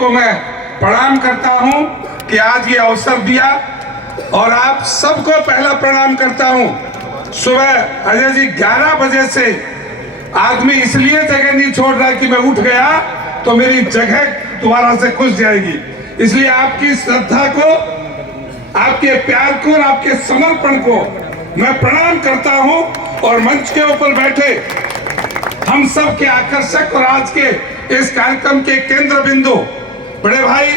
को मैं प्रणाम करता हूं कि आज ये अवसर दिया, और आप सबको पहला प्रणाम करता हूं। सुबह अजय जी 11 बजे से आदमी इसलिए जगह नहीं छोड़ रहा कि मैं उठ गया तो मेरी जगह दोबारा से खुश जाएगी, इसलिए आपकी श्रद्धा को, आपके प्यार को और आपके समर्पण को मैं प्रणाम करता हूं। और मंच के ऊपर बैठे हम सब के आकर्षक और आज के इस कार्यक्रम के केंद्र बिंदु बड़े भाई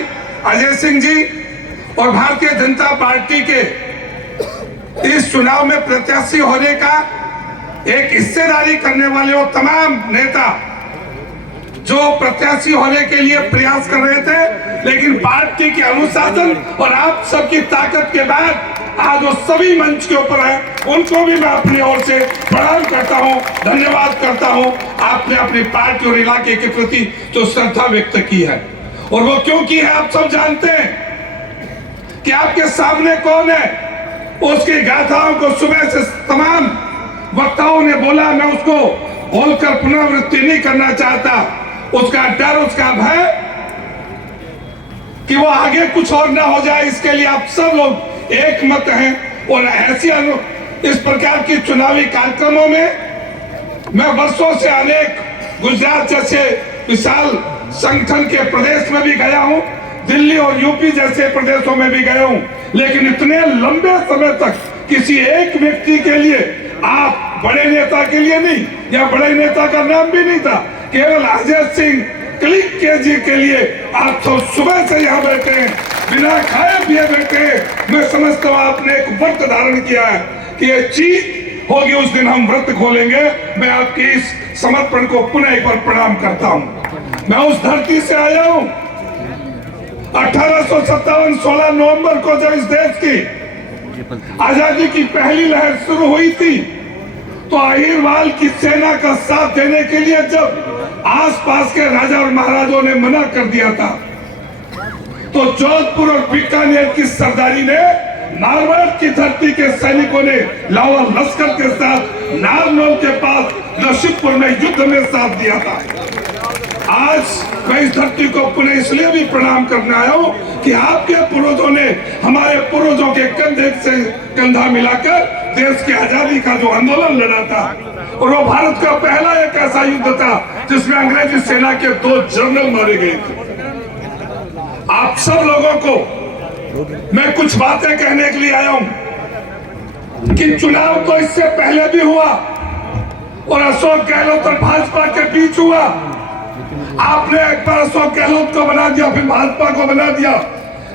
अजय सिंह जी और भारतीय जनता पार्टी के इस चुनाव में प्रत्याशी होने का एक हिस्सेदारी करने वाले वो तमाम नेता जो प्रत्याशी होने के लिए प्रयास कर रहे थे, लेकिन पार्टी के अनुशासन और आप सबकी ताकत के बाद आज वो सभी मंच के ऊपर है, उनको भी मैं अपनी ओर से प्रणाम करता हूं, धन्यवाद करता हूं। आपने अपनी पार्टी और इलाके के प्रति जो श्रद्धा व्यक्त की है, और वो क्यों की है आप सब जानते हैं कि आपके सामने कौन है। उसकी गाथाओं को सुबह से तमाम वक्ताओं ने बोला, मैं उसको बोलकर पुनरावृत्ति नहीं करना चाहता। उसका डर, उसका भय कि वो आगे कुछ और ना हो जाए, इसके लिए आप सब लोग एक मत हैं। और ऐसी इस प्रकार की चुनावी कार्यक्रमों में मैं वर्षों से अनेक गुजरात जैसे विशाल संगठन के प्रदेश में भी गया हूं, दिल्ली और यूपी जैसे प्रदेशों में भी गया हूं, लेकिन इतने लंबे समय तक किसी एक व्यक्ति के लिए, आप बड़े नेता के लिए नहीं, या बड़े नेता का नाम भी नहीं था, केवल अजय सिंह क्लिक के लिए आप तो सुबह से यहाँ बैठे हैं, बिना खाए पिए बैठे हैं। मैं समझता हूँ आपने एक व्रत धारण किया है कि ये चीज होगी उस दिन हम व्रत खोलेंगे। मैं आपके इस समर्पण को पुनः एक बार प्रणाम करता हूँ। मैं उस धरती से आया हूँ 1857 16 नवंबर को जब इस देश की आजादी की पहली लहर शुरू हुई थी, तो अहिरवाल की सेना का साथ देने के लिए जब आसपास के राजा और महाराजों ने मना कर दिया था, तो जोधपुर और बीकानेर की सरदारी ने मारवाड़ की धरती के सैनिकों ने लाहौर लश्कर के साथ नारनौल के पास नसीबपुर में युद्ध में साथ दिया था। आज मैं इस धरती को पुनः इसलिए भी प्रणाम करने आया हूँ कि आपके पूर्वजों ने हमारे पूर्वजों के कंधे से कंधा मिलाकर देश की आजादी का जो आंदोलन लड़ा था, और वो भारत का पहला एक ऐसा युद्ध था जिसमें अंग्रेजी सेना के 2 जनरल मारे गए थे। आप सब लोगों को मैं कुछ बातें कहने के लिए आया हूं कि चुनाव तो इससे पहले भी हुआ और अशोक गहलोत और भाजपा के बीच हुआ। आपने एक बार अशोक गहलोत को बना दिया, फिर भाजपा को बना दिया,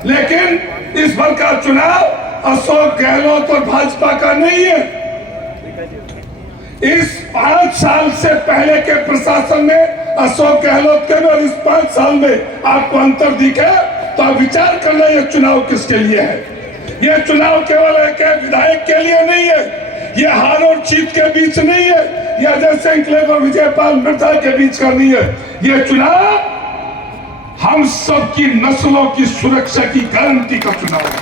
लेकिन इस बार का चुनाव अशोक गहलोत और भाजपा का नहीं है। इस 5 साल से पहले के प्रशासन में अशोक गहलोत के और इस 5 साल में आपको अंतर दिखे तो आप विचार कर लें ये चुनाव किसके लिए है। ये चुनाव केवल एक विधायक के लिए नहीं है, ये हार और जीत के बीच नहीं है, या जैसे इंक्लेव और विजयपाल मृदा के बीच का नहीं है। ये चुनाव हम सब की नस्लों की सुरक्षा की गारंटी का चुनाव है।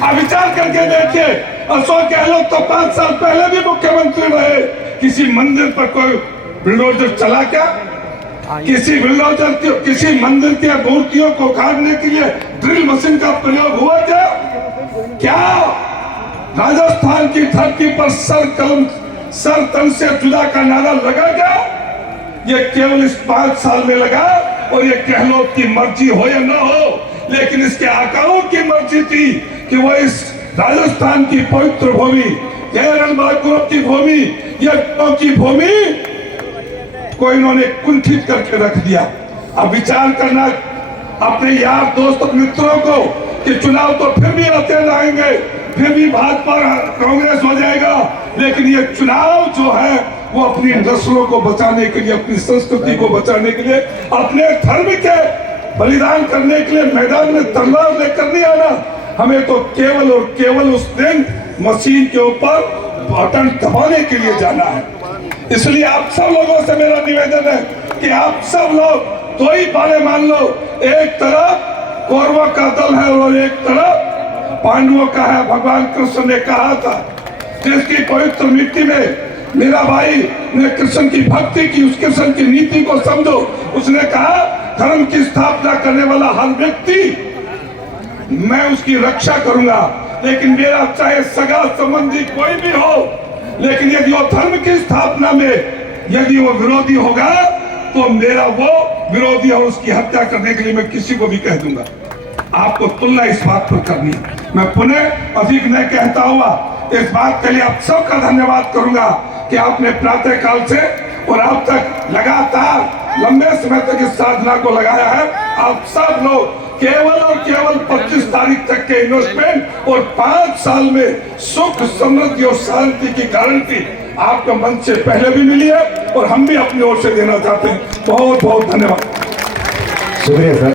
आप विचार करके देखिए, अशोक गहलोत तो 5 साल पहले भी मुख्यमंत्री रहे, किसी मंदिर पर कोई बुलडोजर चला क्या? किसी बुलडोजर किसी मंदिर के मूर्तियों को उखाड़ने के लिए ड्रिल मशीन का प्रयोग हुआ क्या? क्या राजस्थान की धरती पर सर तन से जुदा का नारा लगा क्या? ये केवल इस 5 साल में लगा, और ये गहलोत की मर्जी हो या ना हो, लेकिन इसके आकाओं की मर्जी थी कि वो इस राजस्थान की पवित्र भूमि, केरल महाकुंभ की भूमि, यज्ञों की भूमि को इन्होंने कुंठित करके रख दिया। अब विचार करना अपने यार दोस्त मित्रों को कि चुनाव तो फिर भी आते रहेंगे, फिर भी भाजपा कांग्रेस हो जाएगा, लेकिन ये चुनाव जो है वो अपनी नस्लों को बचाने के लिए, अपनी संस्कृति को बचाने के लिए, अपने धर्म के बलिदान करने के लिए मैदान में तलवार लेकर नहीं आना। हमें तो केवल और केवल उस दिन मशीन के ऊपर बटन दबाने के लिए जाना है। इसलिए आप सब लोगों से मेरा निवेदन है कि आप सब लोग 2 ही बारे मान लो, एक तरफ कौरवों का दल है और एक तरफ पांडवों का है। भगवान कृष्ण ने कहा था जिसकी पवित्र मिट्टी में मेरा भाई ने कृष्ण की भक्ति की, उस कृष्ण की नीति को समझो। उसने कहा धर्म की स्थापना करने वाला हर व्यक्ति मैं उसकी रक्षा करूंगा, लेकिन मेरा चाहे सगा संबंधी कोई भी हो, लेकिन यदि वो धर्म की स्थापना में यदि वो विरोधी होगा तो मेरा वो विरोधी और उसकी हत्या करने के लिए मैं किसी को भी कह दूंगा। आपको तुलना इस बात पर करनी है। मैं पुनः अधिक न कहता हुआ इस बात के लिए आप सबका धन्यवाद करूंगा कि आपने प्रातः काल से और अब तक लगातार लंबे समय तक इस साधना को लगाया है। आप सब लोग केवल और केवल 25 तारीख तक के इन्वेस्टमेंट और 5 साल में सुख समृद्धि और शांति की गारंटी आपको मन से पहले भी मिली है और हम भी अपनी ओर से देना चाहते हैं। बहुत बहुत धन्यवाद। शुक्रिया सर।